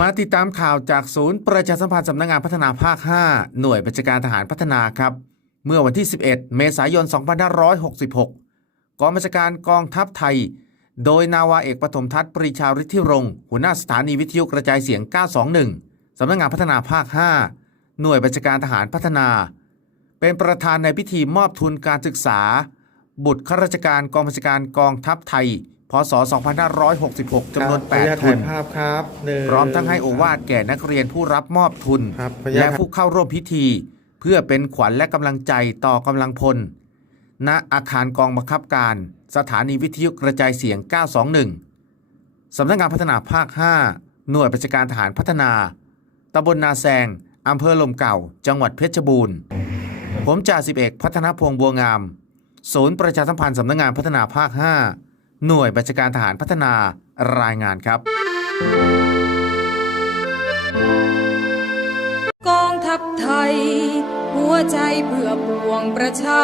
มาติดตามข่าวจากศูนย์ประชาสัมพันธ์สำนักงานพัฒนาภาค 5 หน่วยบัญชาการทหารพัฒนาครับ เมื่อวันที่ 11 เมษายน 2566 กองบัญชาการกองทัพไทย โดยนาวาเอกปฐมทัศน์ปรีชาฤทธิรงค์หัวหน้าสถานีวิทยุกระจายเสียง 921 สำนักงานพัฒนาภาค 5 หน่วยบัญชาการทหารพัฒนา เป็นประธานในพิธีมอบทุนการศึกษา บุตรข้าราชการกองบัญชาการกองทัพไทย พศ 2566จำนวนขออญาต8ทุนถ่ายภาพครับหนึ่งพร้อมทั้งให้โอวาทแก่นักเรียนผู้รับมอบทุนครับขออนุญาและตผู้เข้าร่วมพิธี เพื่อเป็นขวัญและกำลังใจต่อกำลังพล ณ อาคารกองบังคับการ สถานีวิทยุกระจายเสียง 921 สำนักงานพัฒนาภาค 5 หน่วยประชาการทหารพัฒนาตำบลนาแซงอำเภอลมเก่า จังหวัดเพชรบูรณ์ ผมจ่าสิบเอกพัฒนพงษ์บัวงาม ศูนย์ประชาสัมพันธ์สำนักงานพัฒนาภาค 5 หน่วยบัญชาการทหารพัฒนารายงานครับ กองทัพไทย หัวใจเพื่อปวงประชา